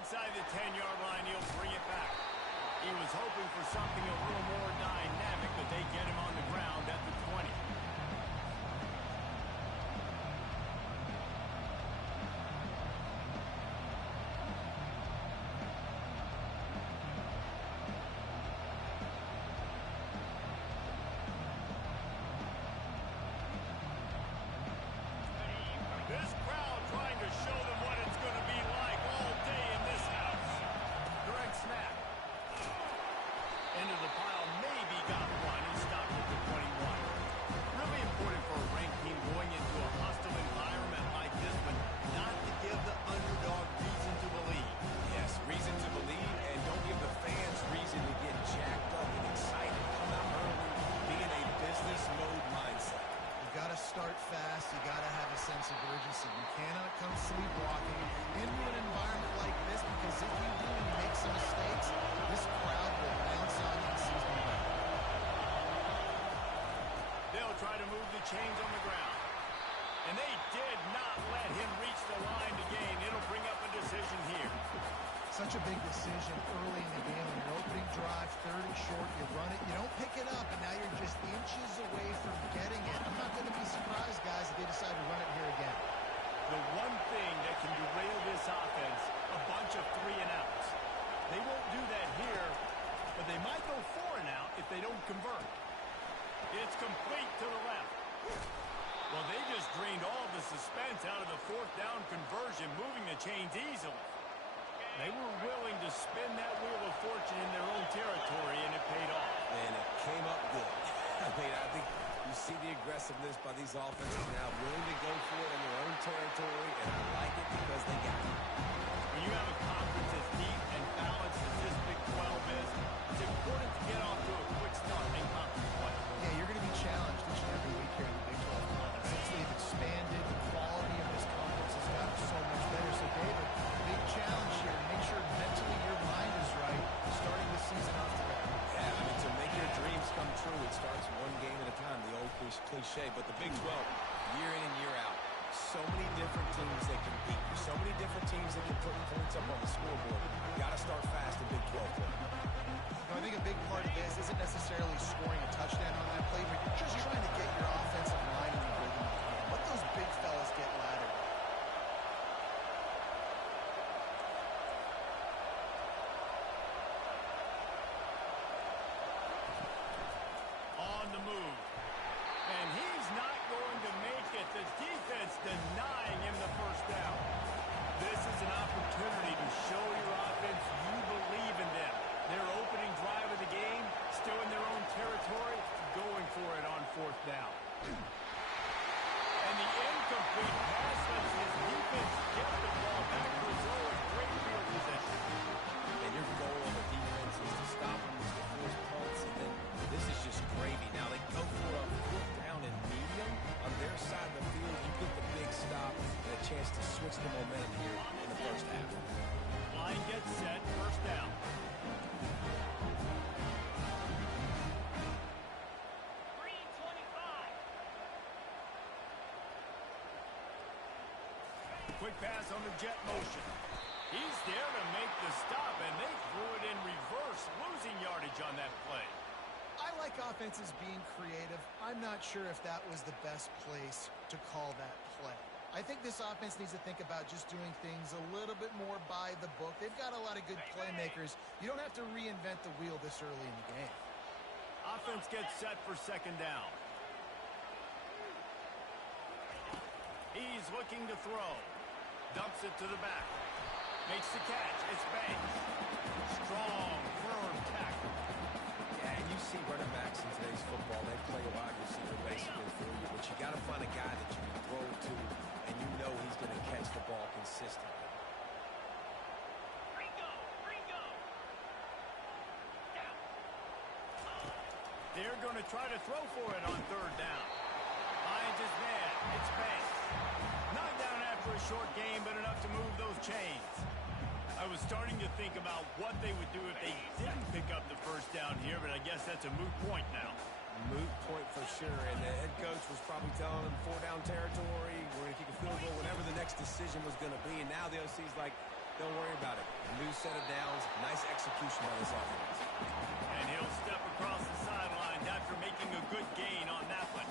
inside the 10-yard line. He'll bring it back. He was hoping for something a little more dynamic, but they get him on the ground at the 20. This crowd trying to show them what it's going to be like all day in this house. Direct snap. Into the pile, maybe got one. He stopped at the 21. Really important for a ranked team going into a hostile environment like this one, not to give the underdog reason to believe. Yes, reason to believe, and don't give the fans reason to get jacked up and excited. Come out early, be in a business mode mindset. You got to start fast. You got to have a sense of urgency. You cannot come sleepwalking into an environment like this, because if you do and you make some mistakes, this crowd will bounce on you and seize momentum. They'll try to move the chains on the ground. And they did not let him reach the line to gain. It'll bring up a decision here. Such a big decision early in the game. On your opening drive, 30 short, you run it, you don't pick it up, and now you're just inches away from getting it. I'm not going to be surprised, guys, if they decide to run it here again. The one thing that can derail this offense, a bunch of 3-and-outs. They won't do that here, but they might go 4-and-out if they don't convert. It's complete to the left. Well, they just drained all the suspense out of the fourth down conversion, moving the chains easily. They were willing to spin that wheel of fortune in their own territory, and it paid off. And it came up good. I think you see the aggressiveness by these offenses now, willing to go for it in their own territory, and I like it because they got it. When you have a conference as deep and balanced as this Big 12 is, it's important to get off to a quick start in conference play. Yeah, you're going to be challenged each and every week here in the Big 12 Conference. Since they've expanded, the quality of this conference has gotten so much better. So, David, big challenge here. Make sure mentally your mind is right, starting the season off together. Yeah, I mean, to make your dreams come true, it starts one game at a time, the old cliche. But the Big 12, year in and year out, so many different teams that can beat you, so many different teams that can put points up on the scoreboard. You got to start fast in Big 12 play. No, I think a big part of this isn't necessarily scoring a touchdown on that play, but you're just trying to get your offensive line in the rhythm. Let those big fellas get laddered. On the move. And he's not going to make it. The defense denying him the first down. This is an opportunity to show your offense you believe in them. Their opening drive of the game, still in their own territory, going for it on fourth down. And the incomplete pass lets his defense get the ball back to his own great field position. And your goal on the defense is to stop them, is to force punts, and then this is just gravy. Now they go for a fourth down and medium on their side of the field. You get the big stop and a chance to switch the momentum here in the first half. Line gets set, first down. Quick pass on the jet motion. He's there to make the stop, and they threw it in reverse, losing yardage on that play. I like offenses being creative. I'm not sure if that was the best place to call that play. I think this offense needs to think about just doing things a little bit more by the book. They've got a lot of good playmakers. You don't have to reinvent the wheel this early in the game. Offense gets set for second down. He's looking to throw. Dumps it to the back. Makes the catch. It's Banks. Strong, firm tackle. Yeah, and you see running backs in today's football, they play a wide receiver basically for you, but you got to find a guy that you can throw to, and you know he's going to catch the ball consistently. They're going to try to throw for it on third down. Finds his man. It's Banks. Not down after a short game, but enough to move those chains. I was starting to think about what they would do if they didn't pick up the first down here, but I guess that's a moot point now. Moot point for sure, and the head coach was probably telling them 4-down territory, we're going to kick a field goal, whatever the next decision was going to be, and now the OC's like, Don't worry about it. A new set of downs, nice execution by this offense. And he'll step across the sidelines after making a good gain on that one.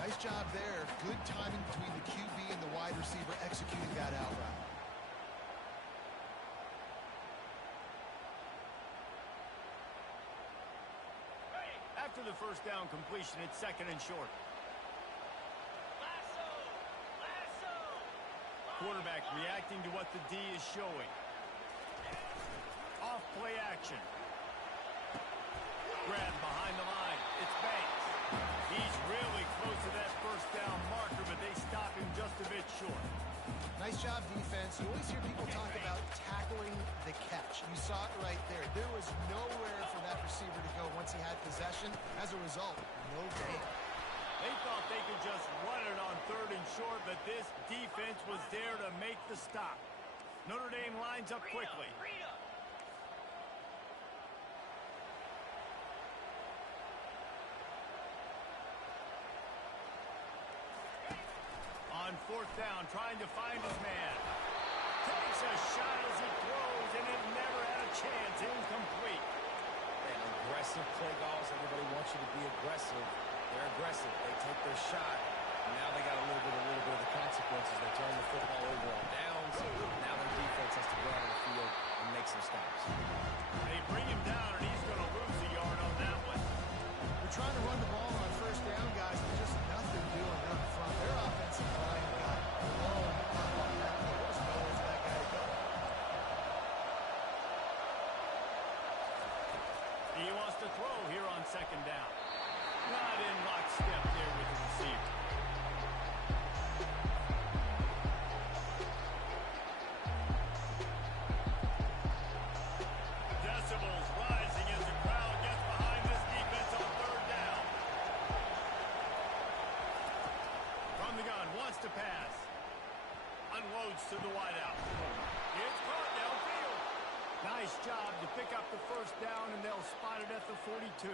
Nice job there. Good timing between the QB and the wide receiver executing that out route. After the first down completion, it's second and short. Quarterback reacting to what the D is showing. Off play action. Grab behind the line. It's Banks. He's really close to that first down marker, but they stop him just a bit short. Nice job, defense. You always hear people talk about tackling the catch. You saw it right there. There was nowhere for that receiver to go once he had possession. As a result, no gain. They thought they could just run it on third and short, but this defense was there to make the stop. Notre Dame lines up quickly. On fourth down, trying to find his man. Takes a shot as he throws, and it never had a chance. Incomplete. And aggressive play calls. Everybody wants you to be aggressive. They're aggressive. They take their shot. And now they got to live with a little bit of the consequences. They turn the football over on downs. Now their defense has to go out on the field and make some stops. They bring him down, and he's going to lose a yard on that one. They're trying to run the ball on first down, guys. There's just nothing doing up front. Their offensive line got blown up on that one. There was nowhere for that guy to go. He wants to throw here on second down. Not in lockstep there with the receiver. Decibels rising as the crowd gets behind this defense on third down. From the gun, wants to pass. Unloads to the wideout. It's caught downfield. Nice job to pick up the first down, and they'll spot it at the 42.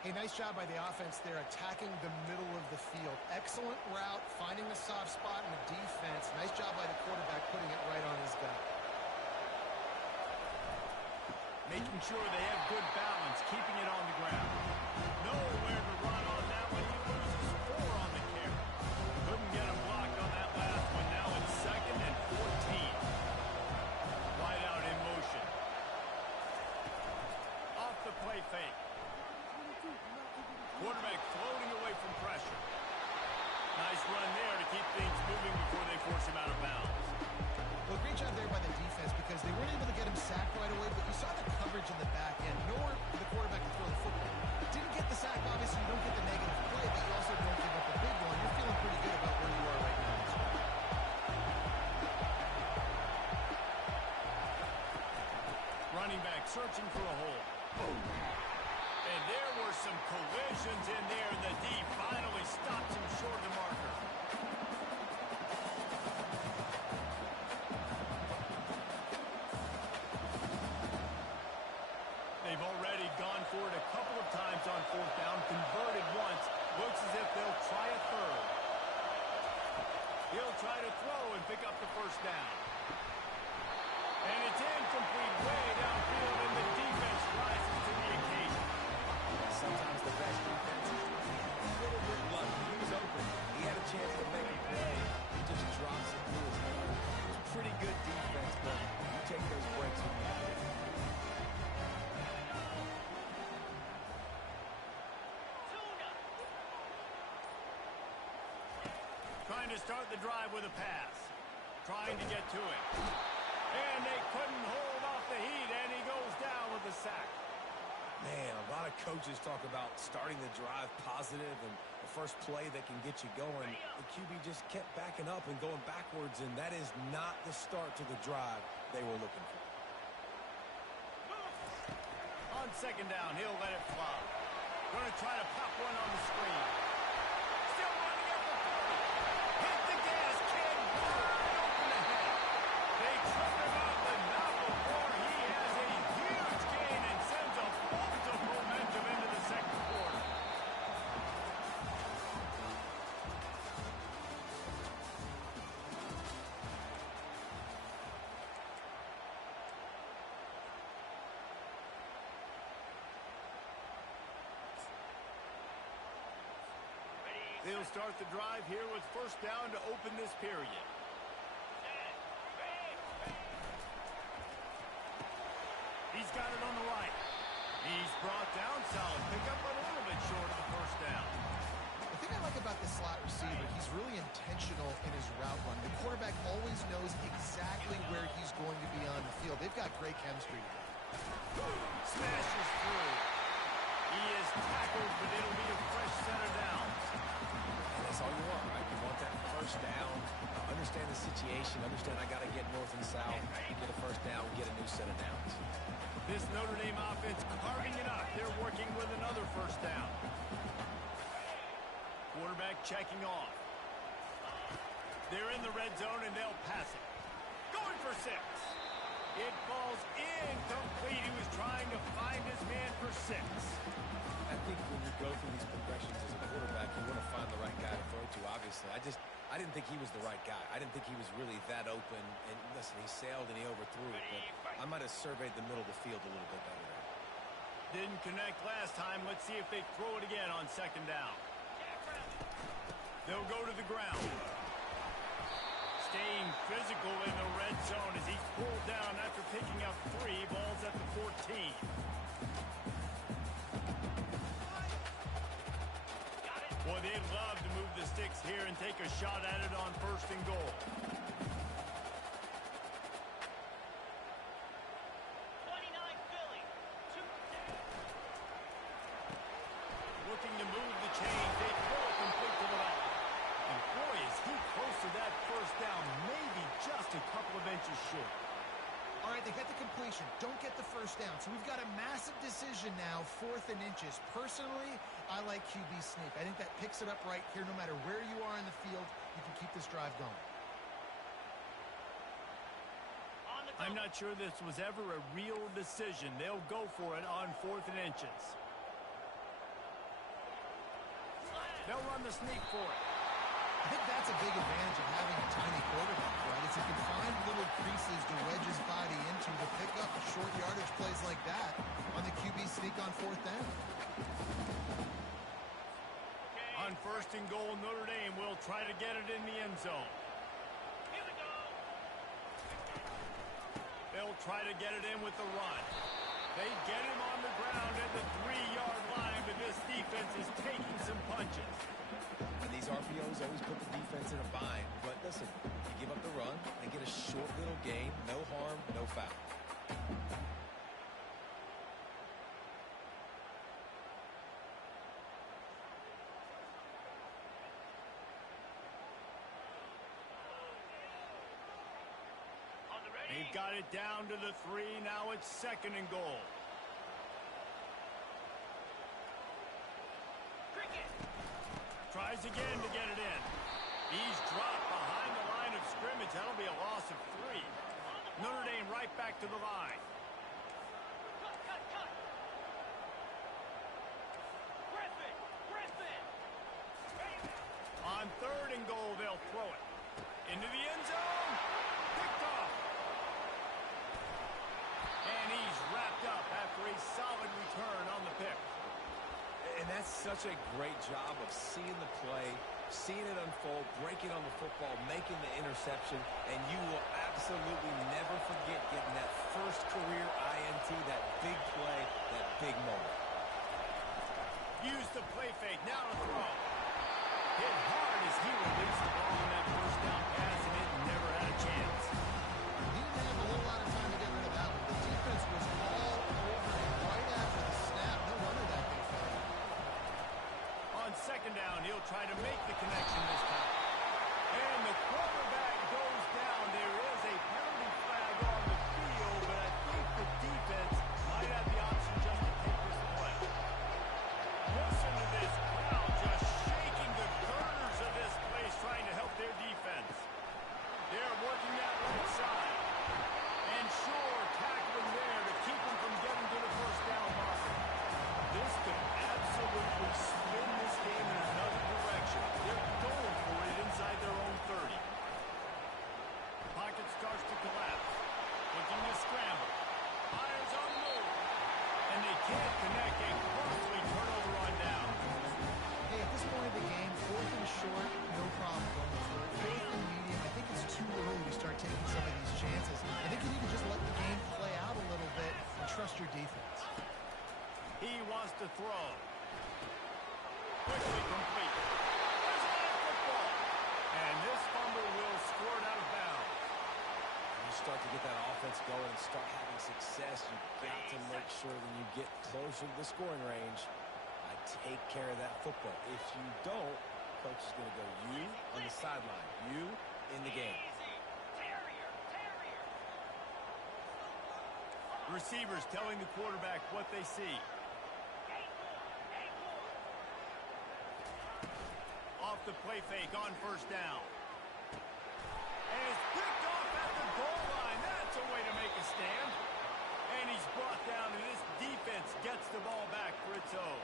Hey, nice job by the offense there, attacking the middle of the field. Excellent route, finding the soft spot in the defense. Nice job by the quarterback putting it right on his guy. Making sure they have good balance, keeping it on the ground. Nowhere to run on that one. He loses 4 on the carry. Couldn't get him blocked on that last one. Now it's second and 14. Wide out in motion. Off the play fake. Quarterback floating away from pressure. Nice run there to keep things moving before they force him out of bounds. Well, great job there by the defense because they weren't able to get him sacked right away, but you saw the coverage in the back end, nor the quarterback to throw the football. Didn't get the sack, obviously you don't get the negative play, but you also don't give up a big one. You're feeling pretty good about where you are right now. Running back searching for a hole. And there were some collisions in there, and the D finally stops him short of the marker. They've already gone for it a couple of times on fourth down, converted once. Looks as if they'll try a third. He'll try to throw and pick up the first down. And it's incomplete way downfield, and the defense rises to the occasion. Sometimes the best defense is a little bit lucky. He was open. He had a chance to make a play. He just drops it through his hand. It's pretty good defense, but you take those breaks when you have it. Trying to start the drive with a pass. Trying to get to it. And they couldn't hold off the heat, and he goes down with a sack. Man, a lot of coaches talk about starting the drive positive and the first play that can get you going. The QB just kept backing up and going backwards, and that is not the start to the drive they were looking for. On second down, he'll let it fly. Going to try to pop one on the screen. Still running at the 40. Hit the gas, kid. Wide open ahead. They trip him up, but not before he has a huge gain and sends a bolt of momentum into the second quarter. They'll start the drive here with first down to open this period. He's got it on the right. He's brought down solid. Pick up a little bit short of the first down. The thing I like about the slot receiver, he's really intentional in his route run. The quarterback always knows exactly where he's going to be on the field. They've got great chemistry. Smashes through. He is tackled, but it'll be a fresh set of downs. And that's all you want, right? You want that first down. Understand the situation. Understand I got to get north and south. Get a first down. Get a new set of downs. This Notre Dame offense carving it up. They're working with another first down. Quarterback checking off. They're in the red zone, and they'll pass it. Going for 6. It falls incomplete. He was trying to find his man for 6. I think when you go through these progressions as a quarterback, you want to find the right guy to throw to, obviously. I didn't think he was the right guy. I didn't think he was really that open. And listen, he sailed and he overthrew it, but I might have surveyed the middle of the field a little bit better there. Didn't connect last time. Let's see if they throw it again on second down. They'll go to the ground. Staying physical in the red zone as he's pulled down after picking up 3. Balls at the 14. Boy, they'd love to move the sticks here and take a shot at it on first and goal. 29 Philly. Looking to move the chains. They throw it complete to the left. And boy, is he close to that first down. Maybe just a couple of inches short. All right, they get the completion. Don't get the first down. So we've got a massive decision now, 4th and inches. Personally, I like QB sneak. I think that picks it up right here. No matter where you are in the field, you can keep this drive going. I'm not sure this was ever a real decision. They'll go for it on 4th and inches. They'll run the sneak for it. I think that's a big advantage of having a tiny quarterback, right? It's he can find little creases to wedge his body into to pick up short yardage plays like that on the QB sneak on 4th down. On first and goal, Notre Dame will try to get it in the end zone. Here we go. They'll try to get it in with the run. They get him on the ground at the 3-yard line, but this defense is taking some punches. And these RPOs always put the defense in a bind. But listen, you give up the run, they get a short little gain, no harm, no foul. They've got it down to the 3. Now it's 2nd and goal. Tries again to get it in. He's dropped behind the line of scrimmage. That'll be a loss of 3. Notre Dame right back to the line. Cut. Griffin. On 3rd and goal, they'll throw it. Into the end zone. Picked off. And he's wrapped up after a solid return on the pick. And that's such a great job of seeing the play, seeing it unfold, breaking on the football, making the interception, and you will absolutely never forget getting that first career INT, that big play, that big moment. Use the play fake. Now to throw. Hit hard as he released the ball on that first down pass, and it never had a chance. He didn't have a whole lot of time to get rid of that one. The defense was all over him right after the snap. No wonder that big play. On 2nd down, he'll try to make the connection this time. And the quarterback goes down. There is a penalty flag on the field, but I think the defense might have the option just to take this play. Listen to this crowd just shaking the girders of this place, trying to help their defense. They're working that right side. And sure, tackling there to keep them from getting to the first down marker. This could absolutely spin this game in another direction. They're going for it inside their own 30. Pocket starts to collapse. Looking to scramble. Fires on the move. And they can't connect. A costly turnover on down. Hey, at this point of the game, 4th and short, no problem going for it. Fourth and medium, I think it's too early to start taking some of these chances. I think you need to just let the game play out a little bit and trust your defense. He wants to throw. Quickly complete. There's a line football. And this fumble will squirt out of bounds. When you start to get that offense going and start having success, you've got to make sure when you get closer to the scoring range, I take care of that football. If you don't, coach is going to go you on the sideline, you in the game. Receivers telling the quarterback what they see. Off the play fake on first down. And it's picked off at the goal line. That's a way to make a stand. And he's brought down, and this defense gets the ball back for its own.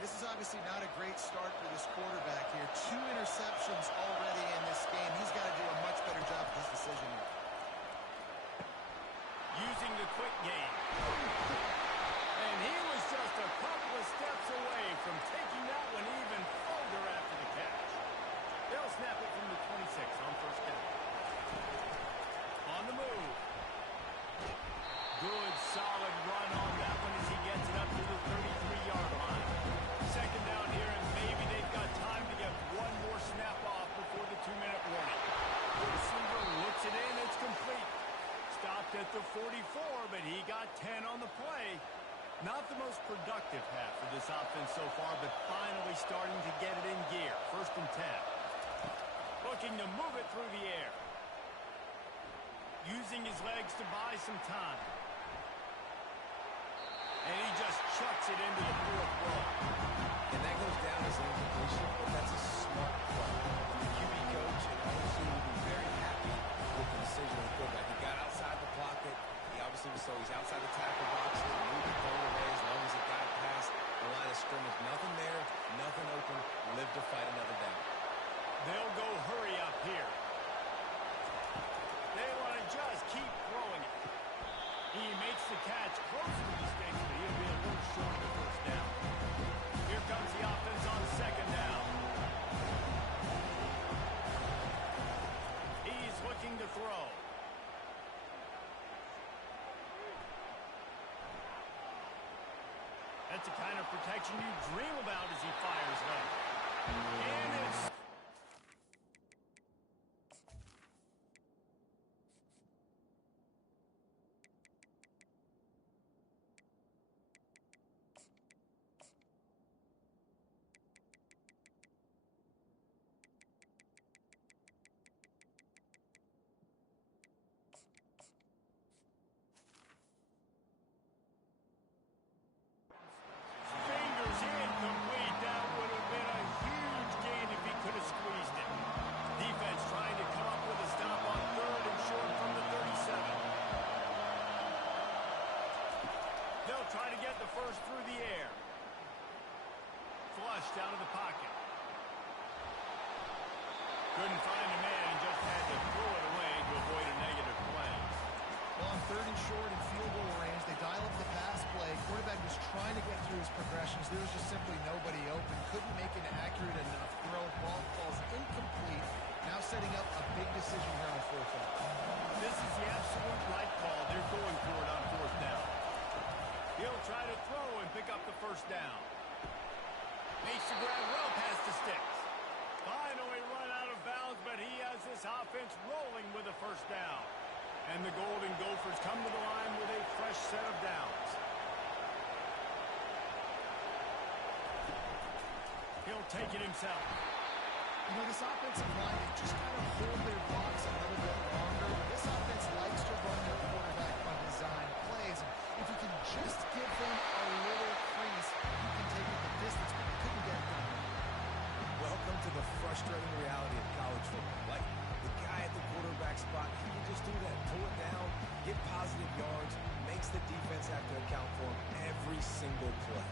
This is obviously not a great start for this quarterback here. 2 interceptions already in this game. He's got to do a much better job with his decision here. Using the quick game. And he was just a couple of steps away from taking that one even further after the catch. They'll snap it from the 26 on first down. On the move. Good, solid run on that one as he gets it up to the 33-yard line. Second down here, and maybe they've got time to get one more snap off before the 2-minute warning. The receiver looks it in, it's complete. Stopped at the 44, but he got 10 on the play. Not the most productive half for this offense so far, but finally starting to get it in gear. First and 10. Looking to move it through the air. Using his legs to buy some time. And he just chucks it into the fourth row. And that goes down as an incompletion, but that's a smart play. And the QB coach and obviously will be very happy with the decision of the quarterback. He got outside the pocket. He obviously was so he's outside the tackle box. He moved the ball away as long as it got past the line of scrimmage. Nothing there, nothing open. Live to fight another down. They'll go hurry up here. They want to just keep throwing it. He makes the catch close to the sticks, but he'll be a little short of the first down. Here comes the offense on second down. He's looking to throw. That's the kind of protection you dream about as he fires left. And it's... Fingers incomplete. That would have been a huge gain if he could have squeezed it. Defense trying to come up with a stop on third and short from the 37. They'll try to get the first through the air. Flushed out of the pocket. Couldn't find a man and just had to throw it away to avoid a negative play. Well, on third and short and field goal range, they dial up the pass play. Quarterback was trying to get through his progressions. There was just simply nobody open. Couldn't make an accurate enough throw. Ball falls incomplete. Now setting up a big decision here on fourth down. This is the absolute right call. They're going for it on fourth down. He'll try to throw and pick up the first down. Makes the grab well past the sticks. Finally run out of bounds, but he has this offense rolling with a first down. And the Golden Gophers come to the line with a fresh set of downs. He'll take it himself. You know, this offensive line, they just got to hold their box a little bit longer. This offense likes to run their quarterback on design plays. If you can just give them a little crease, you can take it the distance, but you couldn't get it done. Welcome to the frustrating reality of college football. Like, the guy at the quarterback spot, he can just do that. Pull it down, get positive yards, makes the defense have to account for him every single play.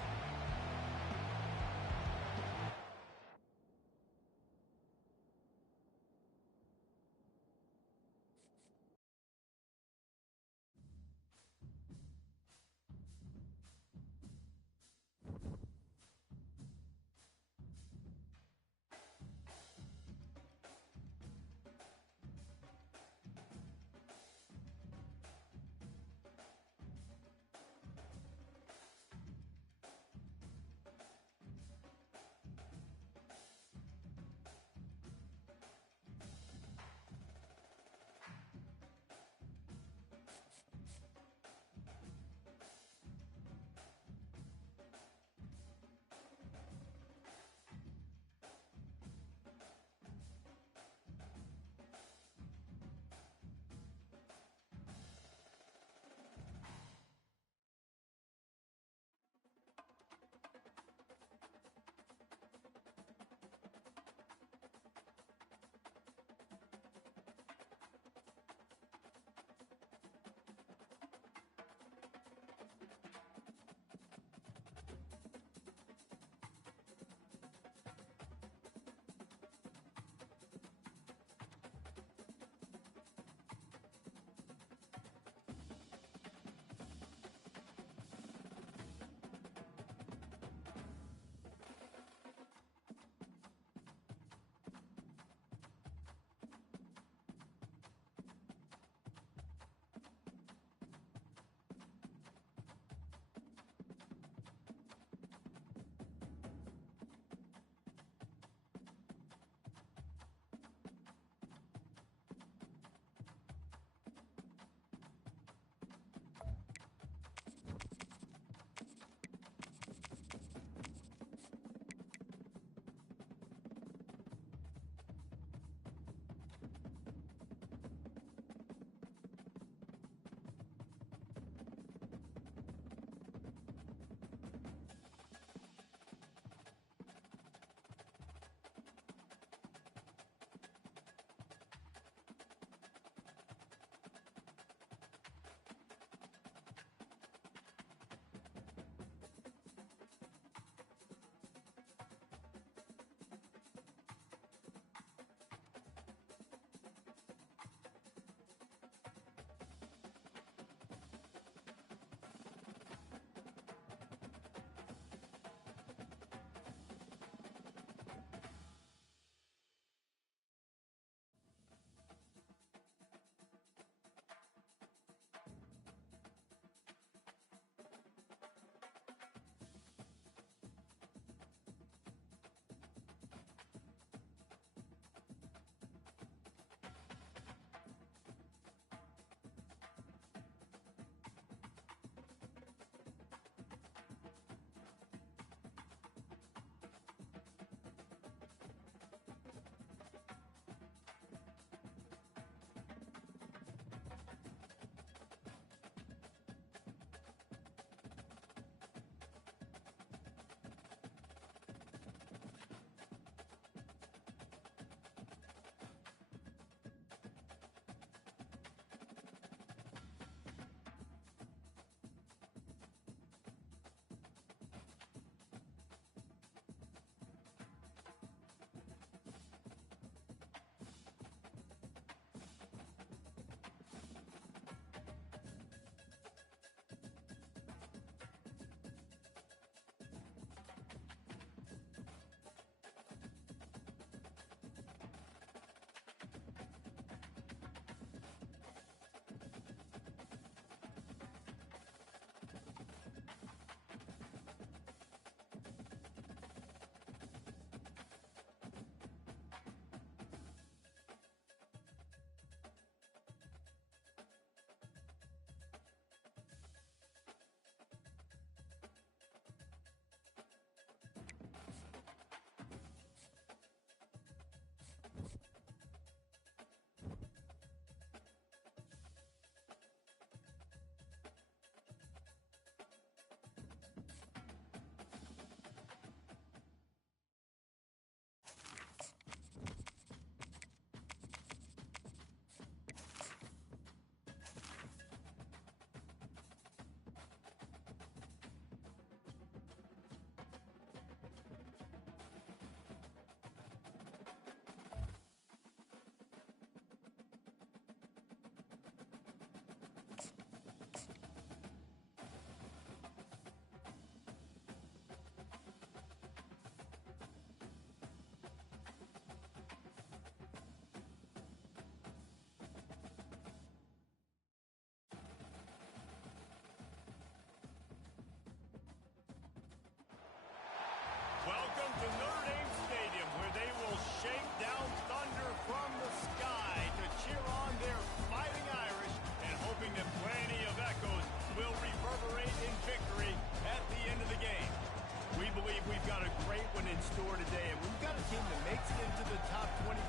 the top 25.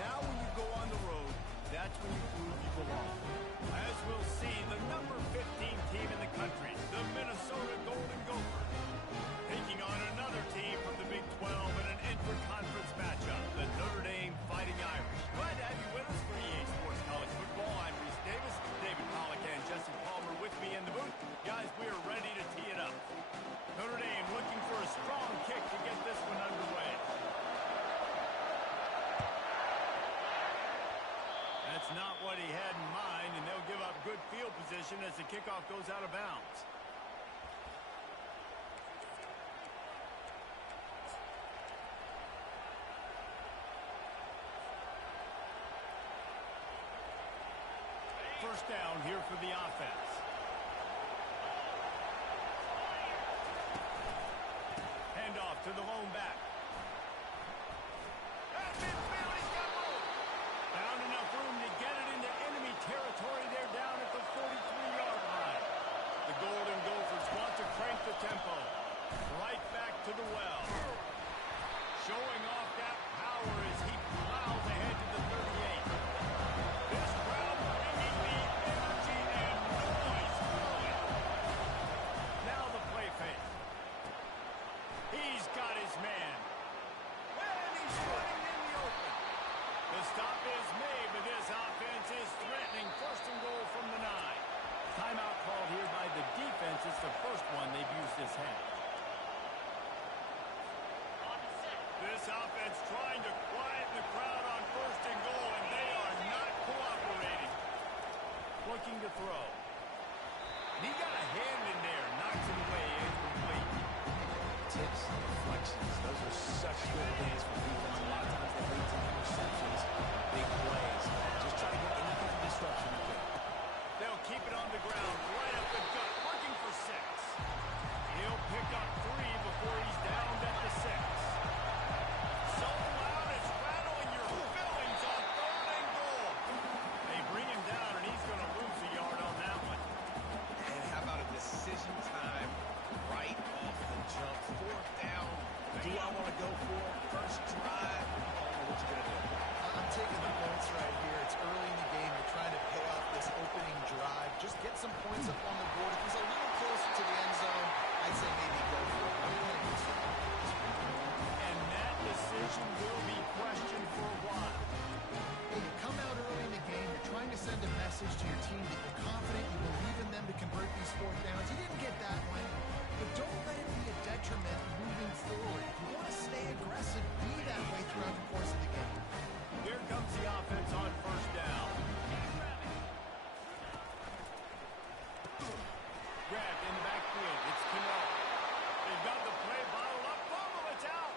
Now when you go on the road, that's when you prove you belong. As we'll see, the number 15 team in the country, the Minnesota Golden Gophers, taking on another team from the Big 12 in an intra-conference matchup, the Notre Dame Fighting Irish. Glad to have you with us for EA Sports College Football. I'm Reese Davis, David Pollack and Jesse Palmer with me in the booth. Guys, we are ready to tee it up. Notre Dame looking for a strong kick to get this one underway. That's not what he had in mind, and they'll give up good field position as the kickoff goes out of bounds. First down here for the offense. Handoff to the lone back. At midfield, he's got room. Found enough room to get it into enemy territory there down at the 43-yard line. The Golden Gophers want to crank the tempo. Right back to the well. Showing off that power as he plows ahead to the 38. This crowd bringing the energy and noise flowing. Now the play fake. He's got his man. And he's running in the open. The stop is made, but this offense is threatening. First and goal from the 9. Timeout called here by the defense. It's the first one they've used this half. This offense trying to quiet the crowd on first and goal, and they are not cooperating. Looking to throw. He got a hand in there, knocks it away, incomplete. Tips, deflections, those are such good things for people. A lot of times they lead to interceptions, big plays. Just try to get any kind of disruption you can. They'll keep it on the ground, right up the gut, looking for 6. He'll pick up 3 before he's downed at the 6. So loud it's rattling your fillings on 3rd and goal. They bring him down, and he's going to lose a yard on that one. And how about a decision time right off the jump? 4th down. Do I want to go for it? First drive? I don't know what you're going to do. I'm taking the points right here. It's early in the game. You're trying to pay off this opening drive. Just get some points up on the board. If he's a little closer to the end zone, I'd say maybe go for it. And that decision will be questioned for a while. Hey, you come out early in the game. You're trying to send a message to your team that you're confident, you believe in them to convert these 4th downs. You didn't get that one, but don't let it be a detriment moving forward. If you want to stay aggressive, be that way throughout the course of the game. Here comes the offense on first down. Grabbed in the backfield. It's Cano. They've got the play bottled up. Fumble, it's out.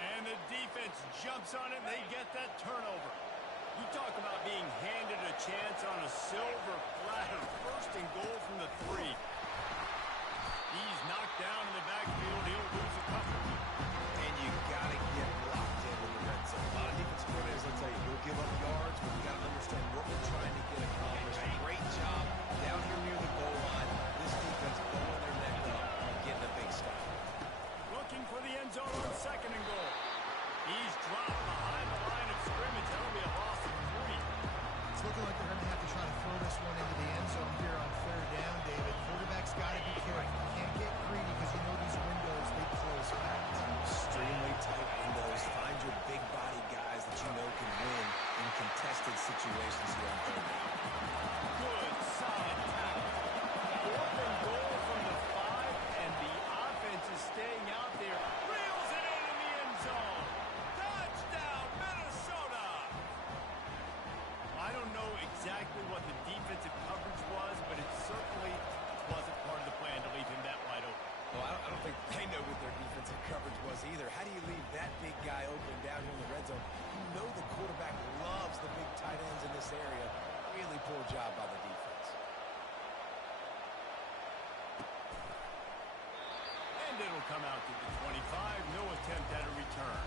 And the defense jumps on it, and they get that turnover. You talk about being handed a chance on a silver platter. First and goal from the 3. He's knocked down in the backfield. He'll lose a couple. And you got to get locked in the red zone. A lot of defensive coordinators will tell you, we'll give up yards, but we got to understand what we're trying to get accomplished. Great job down here near the goal line. This defense blowing their neck up and getting a big stop. Looking for the end zone on 2nd and goal. He's dropped behind the line of scrimmage. That'll be a loss of 3. It's looking like they're going to have to try to throw this one into the end zone here on 3rd down, David. Quarterback's got to be careful. You can't get greedy because you know these windows, they close fast. Extremely tight windows. Find your big body guys that you know can win in contested situations here on 3rd down. Good, solid tackle. 4th and goal from the 5, and the offense is staying out there. Reels it in the end zone. Touchdown, Minnesota! I don't know exactly what the defensive coverage was, but it certainly wasn't part of the plan to leave him that wide open. Well, I don't think they know what their defensive coverage was either. How do you leave that big guy open down here in the red zone? You know the quarterback loves the big tight ends in this area. Really poor job by the defense. And it'll come out to the 25. No attempt at a return.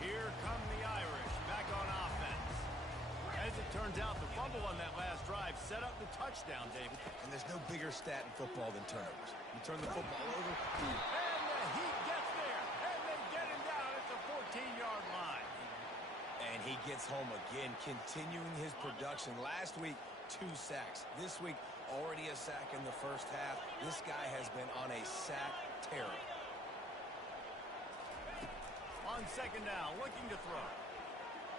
Here come the Irish back on offense. As it turns out, the fumble on that last drive set up the touchdown, David. And there's no bigger stat in football than turnovers. You turn the football over. And he gets there. And they get him down at the 14-yard line. And he gets home again, continuing his production. Last week, 2 sacks. This week, already a sack in the first half. This guy has been on a sack tear. On second down, looking to throw.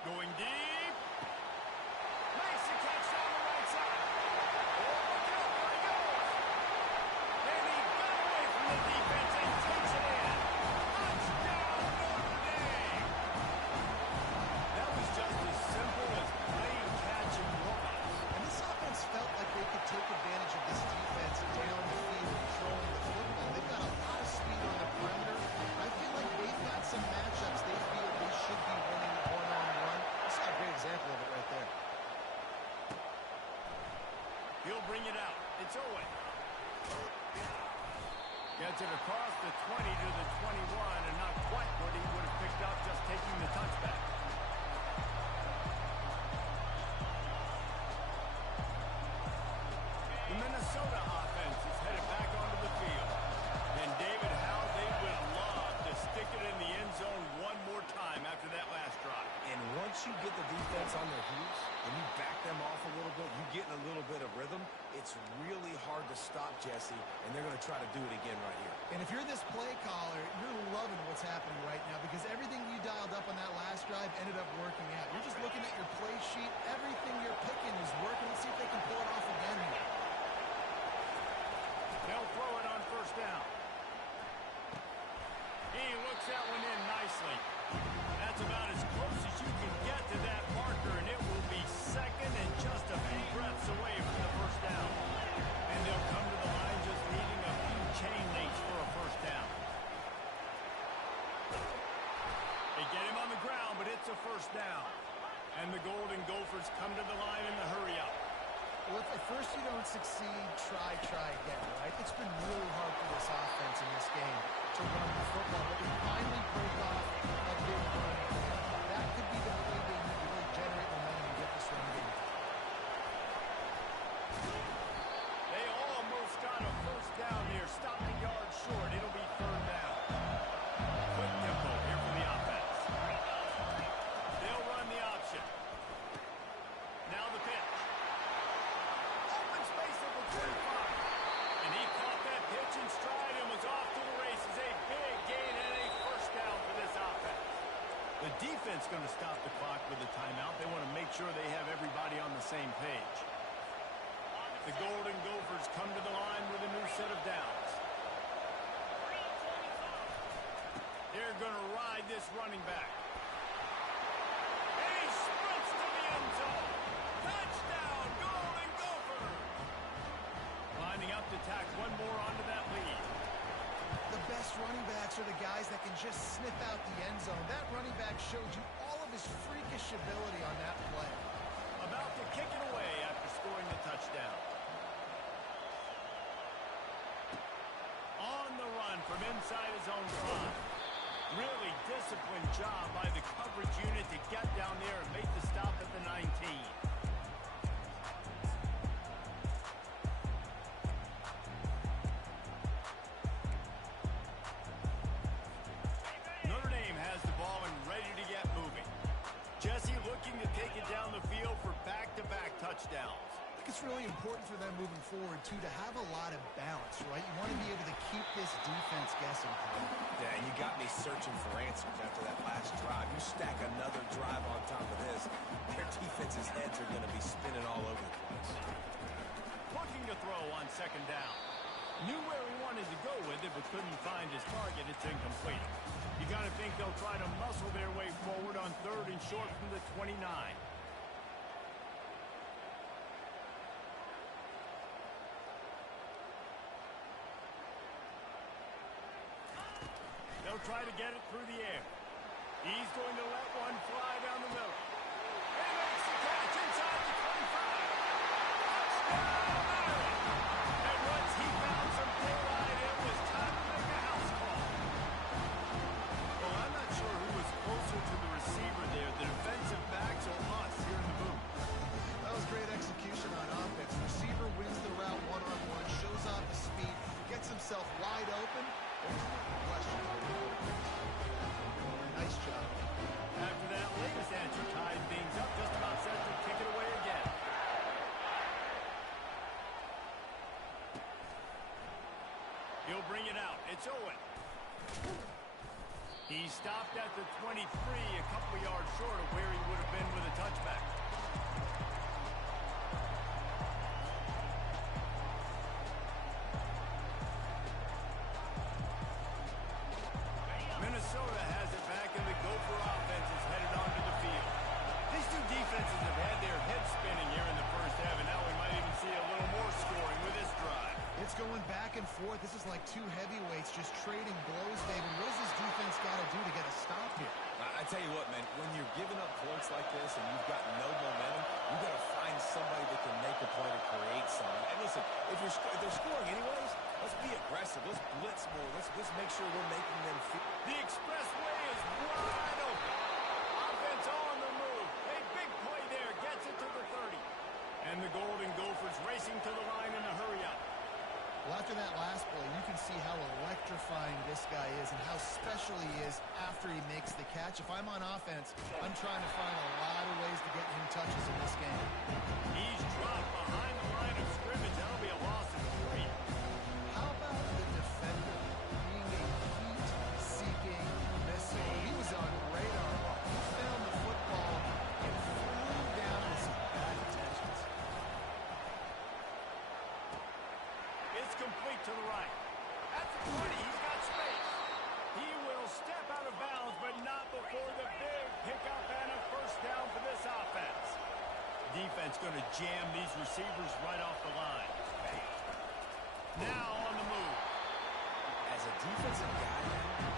Going deep. Makes the catch down the right side. Oh, look out, there he goes. And he got away from the defense and takes it in. Touchdown, Notre Dame. That was just as simple as playing catch and walk. And this offense felt like they could take advantage of this defense down the field, controlling the football. They've got a lot of speed on the perimeter. I feel like they've got some matchups they feel they should be winning one-on-one. This is a great example of it right there. He'll bring it out. It's Owen. Gets it across the 20 to the 21, and not quite what he would have picked up just taking the touchback. The Minnesota offense is headed back onto the field. And David, how they would love to stick it in the end zone one more time after that last drive. And once you get the defense on their heels and you back them off a little bit, you get in a little bit of rhythm, it's really hard to stop Jesse, and they're going to try to do it again right here. And if you're this play caller, you're loving what's happening right now because everything you dialed up on that last drive ended up working out. You're just looking at your play sheet. Everything you're picking is working. Let's see if they can pull it off again here. They'll throw it on first down. He looks that one in nicely. That's about as close as you can get to that marker, and it will be second and just a few breaths away from the first down. And they'll come to the line just needing a few chain links for a first down. They get him on the ground, but it's a first down. And the Golden Gophers come to the line in the hurry-up. Well, if at first you don't succeed, try again, right? It's been really hard for this offense in this game to run the football, but they finally break off a big run. That could be the play they need to really generate momentum and get this run game. They almost got a first down here, stopped a yard short. It'll be third down. Quick tempo here for the offense. They'll run the option. Now the pitch. Open space at the 25. And he caught that pitch in stride and was off to the races. A big gain and a first down for this offense. The defense going to stop the clock with a timeout. They want to make sure they have everybody on the same page. The Golden Gophers come to the line with a new set of downs. They're going to ride this running back. And he sprints to the end zone. Touchdown, Golden Gophers! Lining up to tack one more onto that lead. The best running backs are the guys that can just sniff out the end zone. That running back showed you all of his freakish ability on that play. About to kick it away after scoring the touchdown. On the run from inside his own 5. Really disciplined job by the coverage unit to get down there and make the stop at the 19. Notre Dame has the ball and ready to get moving. Jesse looking to take it down the field for back-to-back touchdowns. I think it's really important for them moving forward, too, to have a lot of balance, right? You want to be able to keep this defense guessing. Yeah, and you got me searching for answers after that last drive. You stack another drive on top of this, their defense's heads are going to be spinning all over the place. Looking to throw on second down. Knew where he wanted to go with it, but couldn't find his target. It's incomplete. You got to think they'll try to muscle their way forward on third and short from the 29. They'll try to get it through the air. He's going to let one fly down the middle. And he makes the catch inside the 25. Touchdown, Maryland! And once he found some daylight, it was time to make a house call. Well, I'm not sure who was closer to the receiver there, the defensive backs or us here in the booth. That was great execution on offense. open, there's no question. Nice job. After that latest answer ties things up, just about set to kick it away again. He'll bring it out. It's Owen. He stopped at the 23, a couple of yards short of where he would have been with a touchback. Minnesota has it back, and the Gopher offense is headed onto the field. These two defenses have had their heads spinning here in the first half, and now we might even see a little more scoring with this drive. It's going back and forth. This is like two heavyweights just trading blows, David. What does this defense got to do to get a stop here? I tell you what, man, when you're giving up points like this and you've got no momentum, you've got to find somebody that can make a play to create something. And listen, if they're scoring anyways, let's be aggressive. Let's blitz more. Let's make sure we're making them feel. The expressway is wide open. Offense on the move. A big play there. Gets it to the 30. And the Golden Gophers racing to the line in a hurry-up. Well, after that last play, you can see how electrifying this guy is and how special he is after he makes the catch. If I'm on offense, I'm trying to find a lot of ways to get him touches in this game. He's dropped behind the line of scrimmage. That'll be a loss of 3. How about the defender being a heat-seeking missile? He was on radar. He found the football and flew down with some bad intentions. It's complete to the right. At the 20, he's got space. He will step out of bounds, but not before the big pickup and a first down for this offense. Defense going to jam these receivers right off the line. Now on the move. As a defensive guy,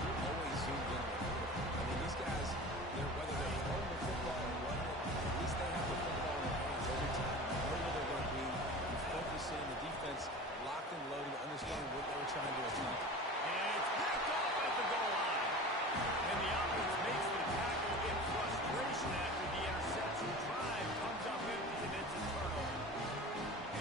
you're always zoomed in on the quarterback. I mean, these guys, whether they're throwing the football or running it, at least they have the football in their hands every time. You know where they're going to be. You focus in. The defense locked and loaded, understanding what they were trying to achieve. And it's picked off at the goal line. And the offense makes the tackle in frustration after the interception. Drive comes up empty, and it's a turnover.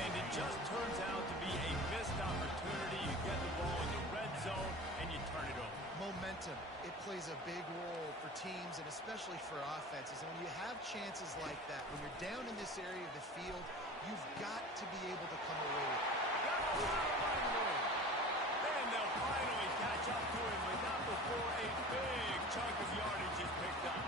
And it just turns out to be a missed opportunity. You get the ball in the red zone, and you turn it over. Momentum. It plays a big role for teams and especially for offenses. And when you have chances like that, when you're down in this area of the field, you've got to be able to come away with it. And they'll finally catch up to him, but not before a big chunk of yardage is picked up.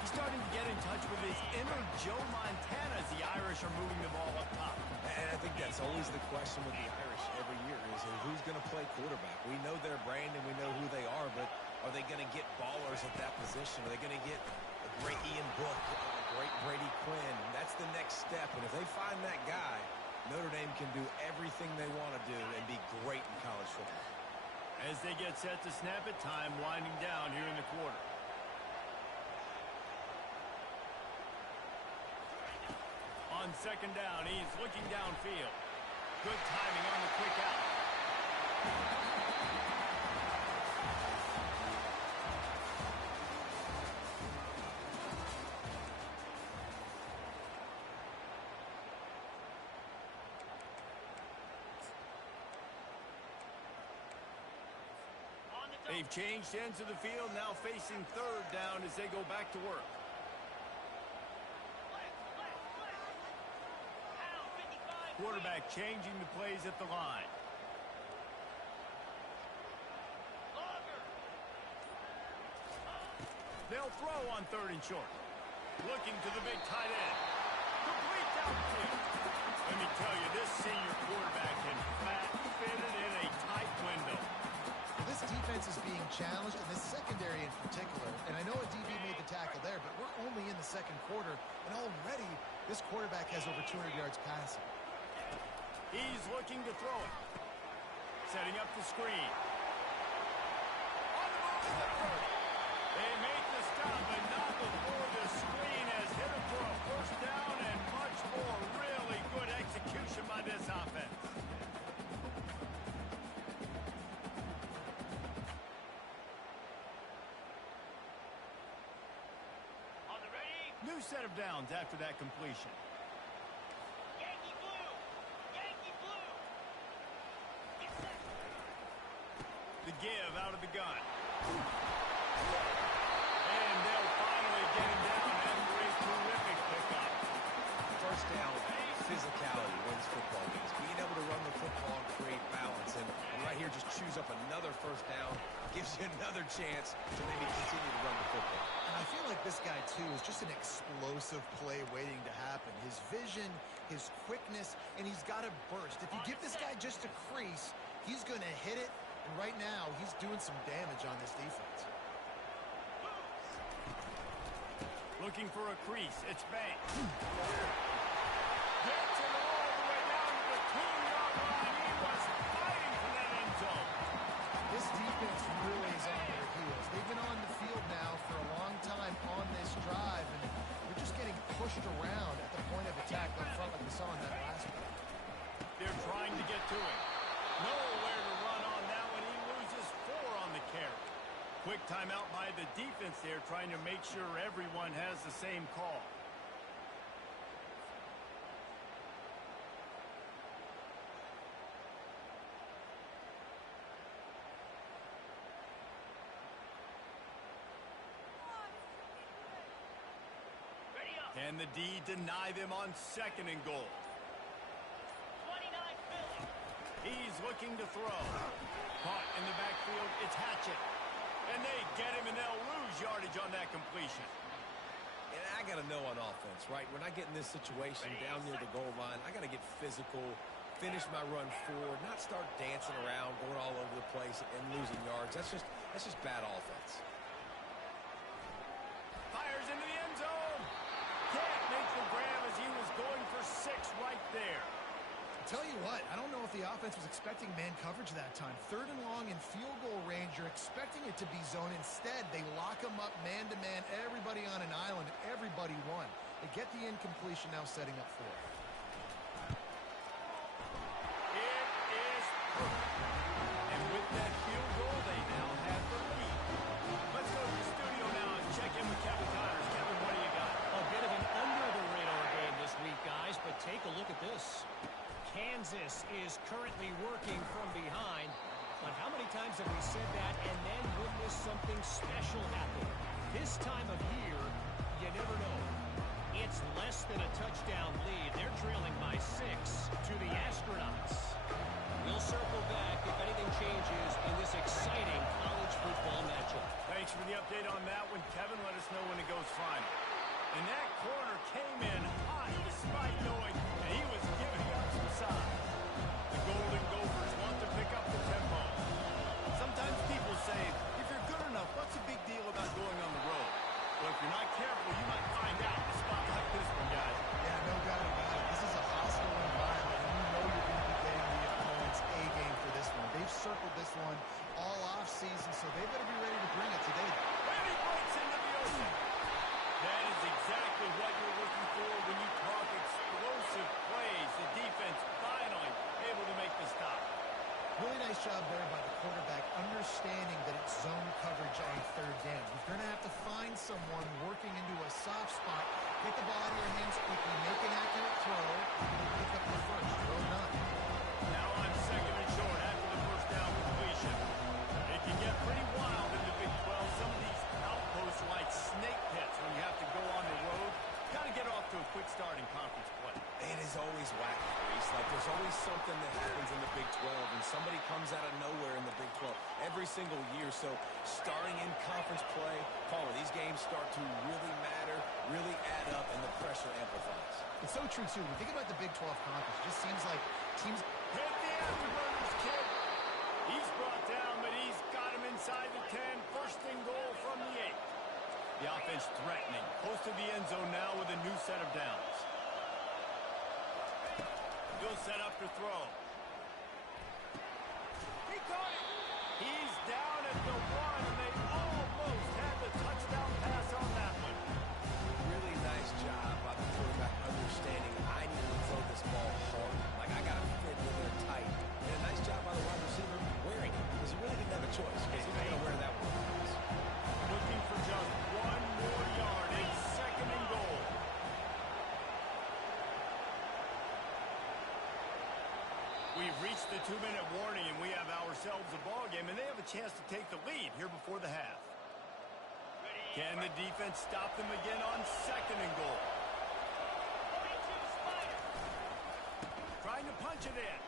He's starting to get in touch with his inner Joe Montana as the Irish are moving the ball up top. And I think that's always the question with the Irish every year is who's going to play quarterback. We know their brand and we know who they are, but are they going to get ballers at that position? Are they going to get a great Ian Book, a great Brady Quinn? That's the next step. And if they find that guy, Notre Dame can do everything they want to do and be great in college football. As they get set to snap it, time winding down here in the quarter. On second down, he's looking downfield. Good timing on the quick out. They've changed ends of the field, now facing third down as they go back to work. Quarterback changing the plays at the line. They'll throw on third and short. Looking to the big tight end. Complete downfield. Let me tell you, this senior quarterback can fat fit it in a tight window. This defense is being challenged, and this secondary in particular. And I know a DB made the tackle there, but we're only in the second quarter, and already this quarterback has over 200 yards passing. He's looking to throw it. Setting up the screen. On the move to the 30. They make the stop, but not before the screen has hit him for a first down and much more. Really good execution by this offense. New set of downs after that completion. Yankee blue! Yankee blue! Get set! The give out of the gun. And they'll finally get him down after a terrific pickup. First down, physicality wins football games. Being able to run the football and create balance. And right here, just choose up another first down. Gives you another chance to maybe continue to run the football. And I feel like this guy, too, is just an explosive play waiting to happen. His vision, his quickness, and he's got to burst. If you give this guy just a crease, he's going to hit it. And right now, he's doing some damage on this defense. Looking for a crease. It's Banks. Gets it all the way down to the 2-yard line. He was fighting for that end zone. This defense really is on their heels. They've been on the field now for a long time on this drive, and they're just getting pushed around at the point of attack up front like we saw in that last one. They're trying to get to him. Nowhere to run on that one. He loses 4 on the carry. Quick timeout by the defense there, trying to make sure everyone has the same call. Can the D deny them on 2nd and goal? 29 Philly. He's looking to throw. Caught in the backfield, it's Hatchett. And they get him, and they'll lose yardage on that completion. And I got to know on offense, right? When I get in this situation down near the goal line, I got to get physical, finish my run forward, not start dancing around, going all over the place and losing yards. That's just bad offense. Fires into the end zone. Can't make the grab as he was going for 6 right there. Tell you what, I don't know if the offense was expecting man coverage that time. 3rd and long in field goal range, you're expecting it to be zone. Instead, they lock him up man-to-man, everybody on an island, everybody won. They get the incompletion now setting up for it. It is perfect. And with that field goal, they now have the lead. Let's go to the studio now and check in with Kevin Connors. Kevin, what do you got? A bit of an under-the-radar game this week, guys, but take a look at this. Kansas is currently working from behind. But how many times have we said that and then witnessed something special happen? This time of year, you never know. It's less than a touchdown lead. They're trailing by 6 to the Astronauts. We'll circle back if anything changes in this exciting college football matchup. Thanks for the update on that one, Kevin. Let us know when it goes final. And that corner came in hot despite knowing that he was giving up some size. The Golden Gophers want to pick up the tempo. Sometimes people say, if you're good enough, what's the big deal about going on the road? Well, if you're not careful, you might find out in a spot like this one, guys. Yeah, no doubt about it. This is a hostile environment, and you know you're going to be getting the opponent's A game for this one. They've circled this one all offseason, so they better be ready to bring it today. And he breaks into the ocean. That is exactly what you're looking for when you talk explosive plays. The defense finally able to make the stop. Really nice job there by the quarterback, understanding that it's zone coverage on 3rd down. You're going to have to find someone working into a soft spot, get the ball out of your hands quickly, make an accurate throw, and pick up the first. Throw none. Now on 2nd and short after the first down completion. It can get pretty wild in the Big 12. Some of these outposts like snake pits when you have to go on the road. Got to get off to a quick start in conference play. It is always wacky, Reese. Like, there's always something that happens in the Big 12, and somebody comes out of nowhere in the Big 12 every single year. So, starting in conference play, Paula, these games start to really matter, really add up, and the pressure amplifies. It's so true, too. When you think about the Big 12 conference, it just seems like teams... Hit the afterburners, kid. He's brought down, but he's got him inside the 10. 1st and goal from the 8. The offense threatening. Close to the end zone now with a new set of downs. He'll set up to throw. He caught it. He's down at the 1, and they almost had the touchdown pass on that one. Really nice job by the quarterback understanding I need to throw this ball hard. Like, I got to fit in there tight. And a nice job by the wide receiver wearing it, because he really didn't have a choice, because he's not going to wear that one. Looking for just 1 more yard. It's 2nd and goal. ballgame, and they have a chance to take the lead here before the half. Can the defense stop them again on 2nd and goal? Trying to punch it in.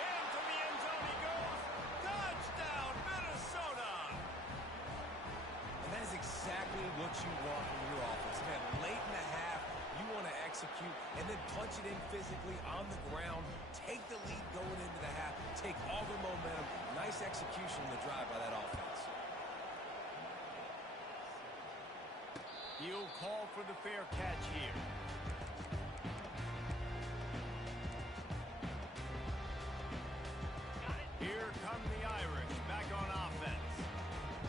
Into the end zone he goes. Touchdown, Minnesota! And that is exactly what you want from your offense. Man, late in the half, you want to execute and then punch it in physically on the ground. Take the lead going into the half. Take all the momentum. Nice execution in the drive by that offense. He'll call for the fair catch here. Here come the Irish back on offense.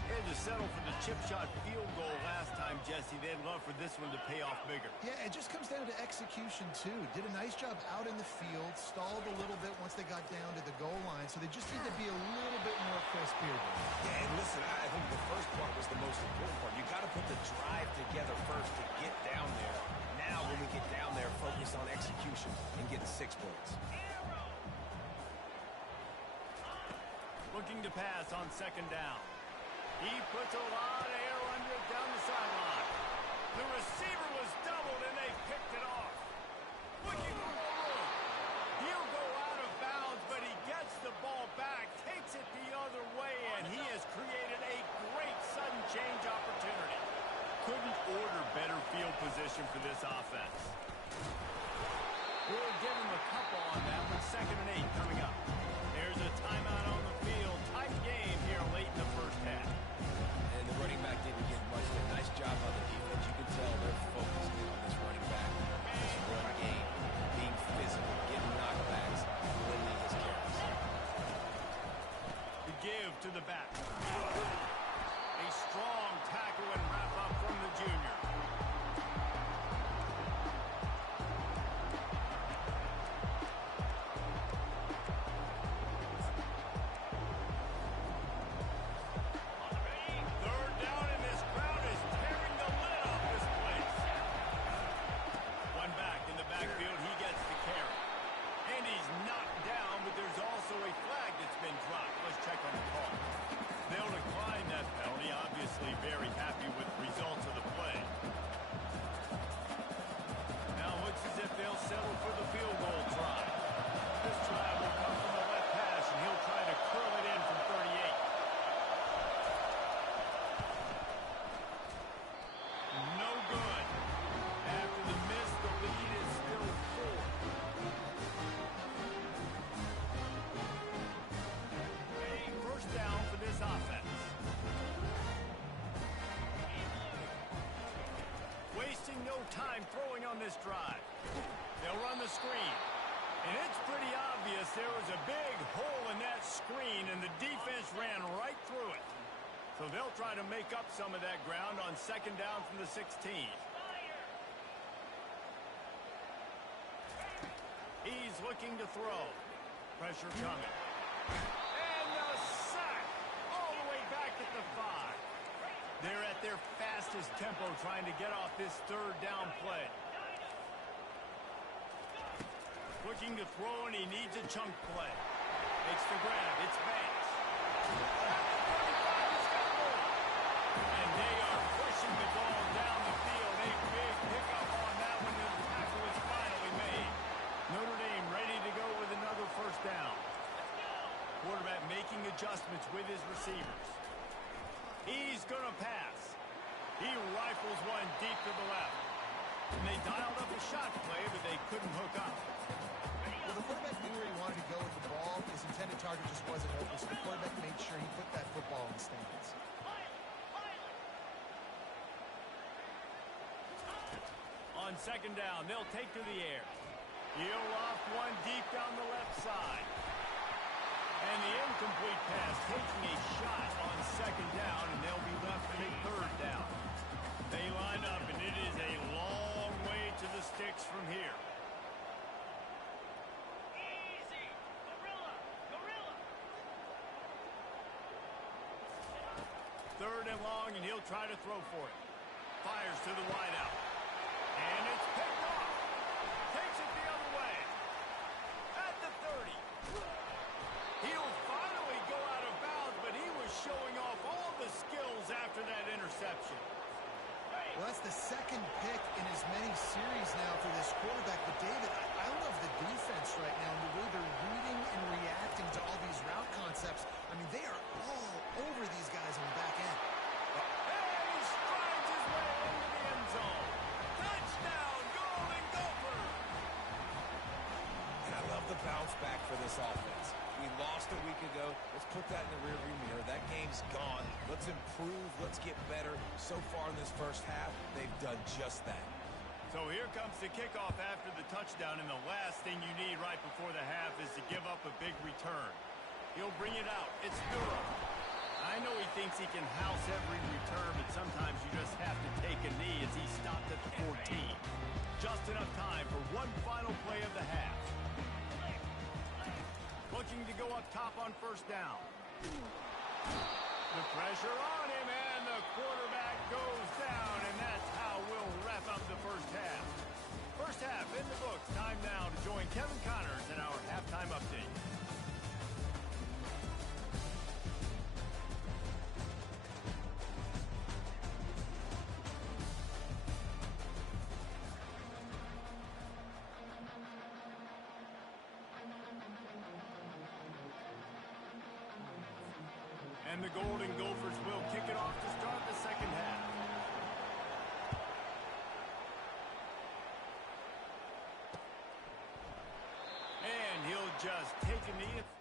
They had to settle for the chip shot field goal last time, Jesse. They'd love for this one to pay off bigger. Yeah, it just comes down to execution, too. Did a nice job out in the field, stalled a little bit once they got down to the goal line, so they just need to be a little bit more crisp here. Yeah, and listen, I think the first part was the most important part. You got to put the drive together first to get down there. Now, when we get down there, focus on execution and getting 6 points. Looking to pass on 2nd down. He puts a lot of air under it down the sideline. The receiver was doubled, and they picked it off. Looking for more room. He'll go out of bounds, but he gets the ball back, takes it the other way, and he has created a great sudden change opportunity. Couldn't order better field position for this offense. We'll give him a couple on that with 2nd and 8 coming up. There's a timeout on the field. Tight game here late in the first half. And the running back didn't get much there. Nice job on the defense. You can tell they're focused in on this running back, this run game, being physical, getting knockbacks, limiting his carries. The give to the back. A strong tackle and wrap up from the junior. Very happy with the results of the play. Now it looks as if they'll settle for the field goal try. This try will come from the left hash, and he'll try to curl it in from 38. No good. After the miss, the lead is still 4. First down for this offense. Wasting no time throwing on this drive. They'll run the screen. And it's pretty obvious there was a big hole in that screen, and the defense ran right through it. So they'll try to make up some of that ground on 2nd down from the 16. He's looking to throw. Pressure coming. And a sack all the way back at the 5. They're at their fastest tempo trying to get off this 3rd down play. Looking to throw, and he needs a chunk play. Makes the grab. It's Banks. And they are pushing the ball down the field. A big pickup on that one. The tackle is finally made. Notre Dame ready to go with another first down. Quarterback making adjustments with his receivers. He's going to pass. He rifles one deep to the left. And they dialed up a shot play, but they couldn't hook up. Well, the quarterback knew where he wanted to go with the ball. His intended target just wasn't open, so the quarterback made sure he put that football in the stands. On 2nd down, they'll take to the air. He'll off one deep down the left side. And the incomplete pass taking a shot on 2nd down, and they'll be left with a 3rd down. They line up, and it is a long way to the sticks from here. Easy. Gorilla. Gorilla. 3rd and long, and he'll try to throw for it. Fires to the wideout. And it's picked off. Takes it the other way. At the 30. He'll finally go out of bounds. interception. Well, that's the second pick in as many series now for this quarterback. But, David, I love the defense right now and the way they're reading and reacting to all these route concepts. I mean, they are all over these guys on the back end. And he strides his way into the end zone. Touchdown, Golden Gophers! And I love the bounce back for this offense. We lost a week ago. Let's put that in the rearview mirror. That game's gone. Let's improve. Let's get better. So far in this first half, they've done just that. So here comes the kickoff after the touchdown, and the last thing you need right before the half is to give up a big return. He'll bring it out. It's Durham. I know he thinks he can house every return, but sometimes you just have to take a knee as he stopped at the 14. Just enough time for one final play of the half. Looking to go up top on first down. The pressure on him, and the quarterback goes down, and that's how we'll wrap up the first half. First half in the books. Time now to join Kevin Connors in our halftime update. And the Golden Gophers will kick it off to start the second half. And he'll just take a knee.